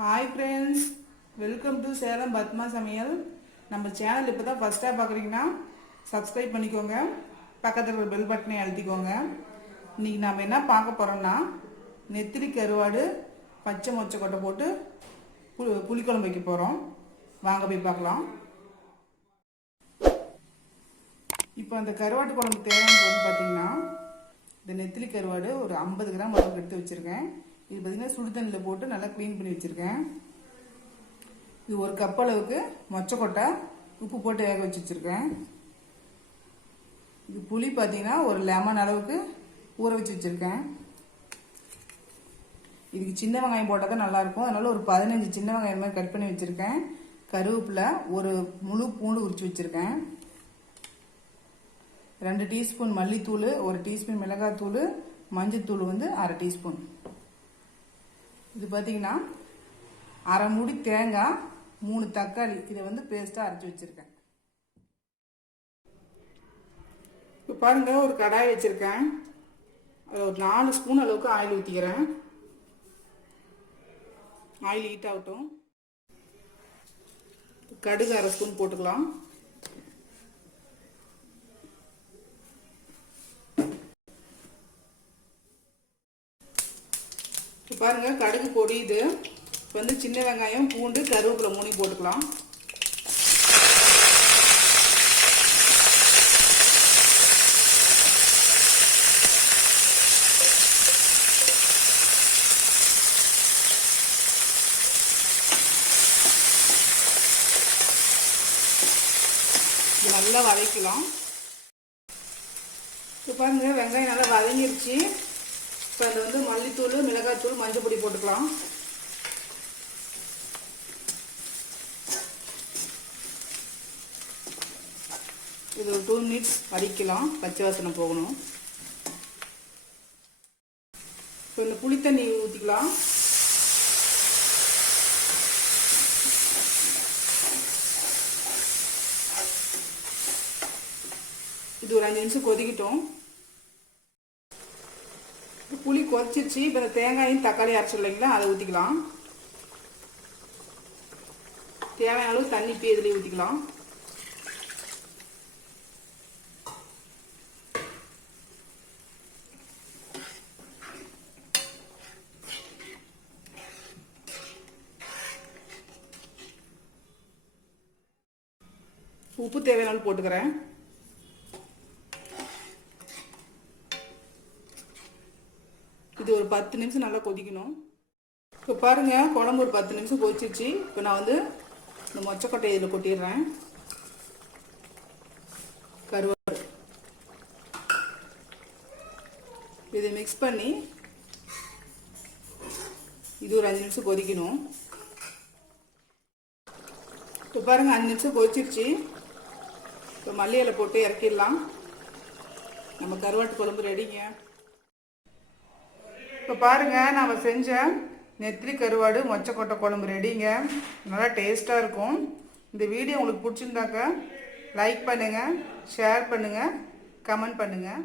Hi friends, welcome to Salem Padma சமையல். நம்ம channel இப்போ தான் ஃபஸ்ட்டாக பார்க்குறீங்கன்னா சப்ஸ்கிரைப் பண்ணிக்கோங்க, பக்கத்தில் இருக்கிற பெல் பட்டனை அழுத்திக்கோங்க. இன்றைக்கி நம்ம என்ன பார்க்க போகிறோம்னா நெத்திலி கருவாடு பச்சை மொச்சக்கொட்டை போட்டு புளிக்குழம்பு வைக்க போகிறோம். வாங்க போய் பார்க்கலாம். இப்போ அந்த கருவாட்டு குழம்பு தேவையான பொருள் பார்த்திங்கன்னா, இந்த நெத்திலி கருவாடு ஒரு 50 கிராம் அளவுக்கு எடுத்து வச்சுருக்கேன். இது பார்த்திங்கன்னா சுடு தண்ணியில் போட்டு நல்லா க்ளீன் பண்ணி வச்சுருக்கேன். இது ஒரு கப் அளவுக்கு மொச்சக்கொட்டை உப்பு போட்டு வேக வச்சு வச்சுருக்கேன். இது புளி பார்த்திங்கன்னா ஒரு லெமன் அளவுக்கு ஊற வச்சு வச்சுருக்கேன். இதுக்கு சின்ன வெங்காயம் போட்டால் தான் நல்லாயிருக்கும். அதனால் ஒரு 15 சின்ன வெங்காயம் மாதிரி கட் பண்ணி வச்சுருக்கேன். கருவேப்பிலை ஒரு முழு பூண்டு உரிச்சு வச்சுருக்கேன். 2 டீஸ்பூன் மல்லித்தூள், 1 டீஸ்பூன் மிளகாத்தூள், மஞ்சத்தூள் வந்து 1/2 டீஸ்பூன். இது பார்த்தீங்கன்னா 1/2 மூடி தேங்காய், 3 தக்காளி, இதை வந்து பேஸ்ட்டாக அரைச்சி வச்சுருக்கேன். இப்போ பாருங்கள், ஒரு கடாய் வச்சுருக்கேன். அதில் ஒரு 4 ஸ்பூன் அளவுக்கு ஆயில் ஊற்றிக்கிறேன். ஆயில் ஹீட் ஆகட்டும். கடுகு 1/2 ஸ்பூன் போட்டுக்கலாம். இப்போ பாருங்கள், கடுகு பொடியுது. இப்போ வந்து சின்ன வெங்காயம், பூண்டு, கருவேப்பிலை 3 போட்டுக்கலாம். இது நல்லா வதக்கலாம். இப்போ பாருங்கள், வெங்காயம் நல்லா வதங்கிருச்சு. இப்போ அதில் வந்து மல்லித்தூள், மிளகாய்த்தூள், மஞ்சள் பொடி போட்டுக்கலாம். இது ஒரு 2 மினிட்ஸ் வதக்கலாம், பச்சை வாசனை போகணும். இப்போ இந்த புளி தண்ணி ஊற்றிக்கலாம். இது ஒரு 5 நிமிஷம் கொதிக்கட்டும். புளி கொதிச்சிருச்சு. இப்போ இந்த தேங்காயும் தக்காளி அரைச்சி இல்லைங்களா, அதை ஊற்றிக்கலாம். தேவையான அளவு தண்ணி இப்போ இதுலேயே ஊற்றிக்கலாம். உப்பு தேவையான அளவு போட்டுக்கிறேன். இது ஒரு 10 நிமிஷம் நல்லா கொதிக்கணும். இப்போ பாருங்கள், குழம்பு ஒரு 10 நிமிஷம் கொதிச்சிருச்சு. இப்போ நான் வந்து இந்த மொச்சக்கொட்டை இதில் கொட்டிடுறேன். கருவாடு இதை மிக்ஸ் பண்ணி இது ஒரு 5 நிமிஷம் கொதிக்கணும். இப்போ பாருங்கள், 5 நிமிஷம் கொதிச்சிருச்சு. இப்போ மல்லி இலை போட்டு இறக்கிடலாம். நம்ம கருவாட்டு குழம்பு ரெடிங்க. இப்போ பாருங்கள், நம்ம செஞ்ச நெத்திலி கருவாடு மொச்சக்கொட்டை குழம்பு ரெடிங்க. நல்லா டேஸ்ட்டாக இருக்கும். இந்த வீடியோ உங்களுக்கு பிடிச்சிருந்தாக்க லைக் பண்ணுங்கள், ஷேர் பண்ணுங்கள், கமெண்ட் பண்ணுங்கள்.